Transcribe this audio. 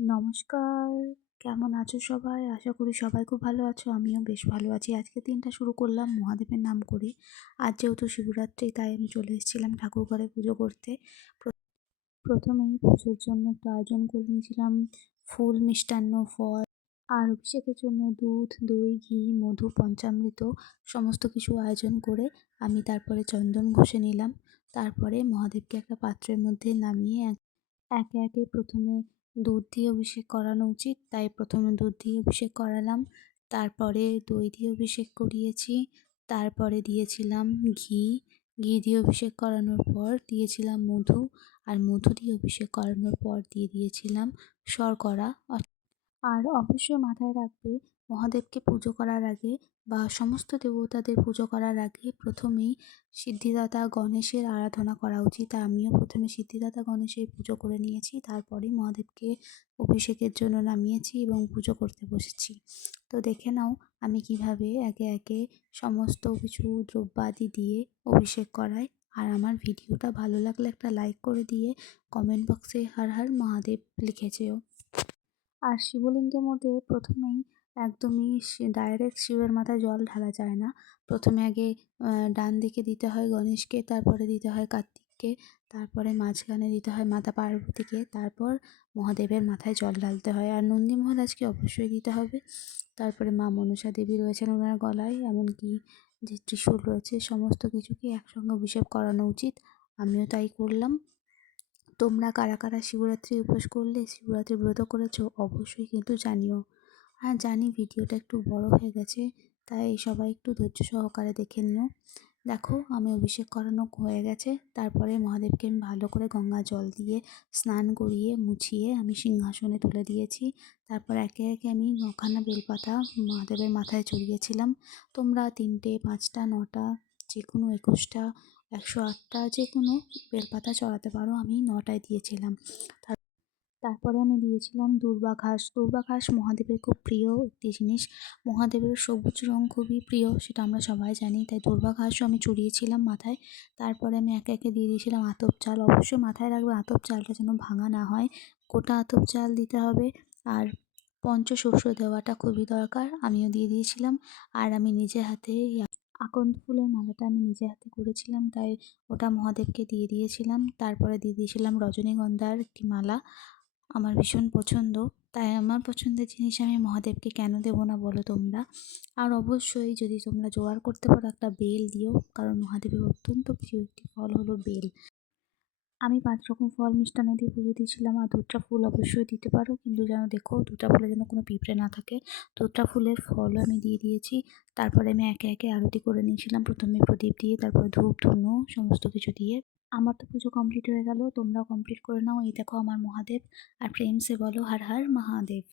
নমস্কার, কেমন আছো সবাই? আশা করি সবাই খুব ভালো আছো। আমিও বেশ ভালো আছি। আজকের দিনটা শুরু করলাম মহাদেবের নাম করে। আজ যেহেতু শিবরাত্রি তাই আমি চলে এসেছিলাম ঠাকুরঘরে পুজো করতে। প্র প্রথমেই পুজোর জন্য একটু আয়োজন করে নিয়েছিলাম ফুল, মিষ্টান্ন, ফল আর অভিষেকের জন্য দুধ, দই, ঘি, মধু, পঞ্চামৃত সমস্ত কিছু আয়োজন করে আমি তারপরে চন্দন ঘষে নিলাম। তারপরে মহাদেবকে একটা পাত্রের মধ্যে নামিয়ে একে একে প্রথমে দুধ দিয়ে অভিষেক করানো উচিত, তাই প্রথমে দুধ দিয়ে অভিষেক করালাম। তারপরে দই দিয়ে অভিষেক করিয়েছি। তারপরে দিয়েছিলাম ঘি। ঘি দিয়ে অভিষেক করানোর পর দিয়েছিলাম মধু। আর মধু দিয়ে অভিষেক করানোর পর দিয়ে দিয়েছিলাম শর্করা। আর অবশ্যই মাথায় রাখবে, মহাদেবকে পুজো করার আগে বা সমস্ত দেবতাদের পুজো করার আগে প্রথমেই সিদ্ধিদাতা গণেশের আরাধনা করা উচিত। আমিও প্রথমে সিদ্ধিদাতা গণেশের পুজো করে নিয়েছি, তারপরে মহাদেবকে অভিষেকের জন্য নামিয়েছি এবং পুজো করতে বসেছি। তো দেখে নাও আমি কিভাবে একে একে সমস্ত কিছু দ্রব্যাদি দিয়ে অভিষেক করাই। আর আমার ভিডিওটা ভালো লাগলে একটা লাইক করে দিয়ে কমেন্ট বক্সে হর হর মহাদেব লিখে যেও। আর শিবলিঙ্গের মধ্যে প্রথমেই একদমই ডাইরেক্ট শিবের মাথায় জল ঢালা যায় না। প্রথমে আগে ডান দিকে দিতে হয় গণেশকে, তারপরে দিতে হয় কার্তিককে, তারপরে মাঝখানে দিতে হয় মাতা পার্বতীকে, তারপর মহাদেবের মাথায় জল ঢালতে হয়। আর নন্দী মহারাজকে অবশ্যই দিতে হবে। তারপরে মা মনসা দেবী রয়েছেন ওনার গলায়, এমনকি যে ত্রিশূল রয়েছে, সমস্ত কিছুকে একসঙ্গে অভিষেক করানো উচিত। আমিও তাই করলাম। তোমরা কারা কারা শিবরাত্রি উপোস করলে, শিবরাত্রি ব্রত করেছো অবশ্যই কিন্তু জানিও। আর জানি ভিডিওটা একটু বড় হয়ে গেছে, তাই সবাই একটু ধৈর্য সহকারে দেখে নিও। দেখো আমি অভিষেক করানো হয়ে গেছে। তারপরে মহাদেবকে আমি ভালো করে গঙ্গা জল দিয়ে স্নান করিয়ে মুছিয়ে আমি সিংহাসনে তুলে দিয়েছি। তারপর একে একে আমি 9খানা বেলপাতা মহাদেবের মাথায় চড়িয়েছিলাম। তোমরা 3টে, 5টা, 9টা, যে কোনো 21টা, 108টা যে কোনো বেলপাতা চড়াতে পারো। আমি 9টায় দিয়েছিলাম। তারপরে আমি দিয়েছিলাম দূর্বা ঘাস। দূর্বা ঘাস মহাদেবের খুব প্রিয় একটি জিনিস। মহাদেবের সবুজ রং খুবই প্রিয়, সেটা আমরা সবাই জানি, তাই দূর্বা ঘাসও আমি চড়িয়েছিলাম মাথায়। তারপরে আমি একে একে দিয়ে দিয়েছিলাম আতপ চাল। অবশ্যই মাথায় রাখবে আতপ চালটা যেন ভাঙা না হয়, গোটা আতপ চাল দিতে হবে। আর পঞ্চশস্য দেওয়াটা খুবই দরকার, আমিও দিয়ে দিয়েছিলাম। আর আমি নিজে হাতে আকন্দ ফুলের মালাটা আমি নিজে হাতে করেছিলাম, তাই ওটা মহাদেবকে দিয়ে দিয়েছিলাম। তারপরে দিয়ে দিয়েছিলাম রজনীগন্ধার একটি মালা, আমার ভীষণ পছন্দ। তাই আমার পছন্দের জিনিস আমি মহাদেবকে কেন দেবো না বলো তোমরা। আর অবশ্যই যদি তোমরা জোগাড় করতে পারো একটা বেল দিও, কারণ মহাদেবের অত্যন্ত প্রিয় একটি ফল হলো বেল। আমি 5 রকম ফল মিষ্টান্ন দিয়ে পুজো দিয়েছিলাম। আর 2টা ফুল অবশ্যই দিতে পারো, কিন্তু যেন দেখো 2টা ফুলে যেন কোনো পিঁপড়ে না থাকে। 2টা ফুলের ফলও আমি দিয়ে দিয়েছি। তারপরে আমি একে একে আরতি করে নিয়েছিলাম, প্রথমে প্রদীপ দিয়ে, তারপরে ধূপ ধুনো সমস্ত কিছু দিয়ে। আমার তো পুজো কমপ্লিট হয়ে গেল, তোমরাও কমপ্লিট করে নাও। এই দেখো আমার মহাদেব। আর প্রেম সে বলো হর হর মহাদেব।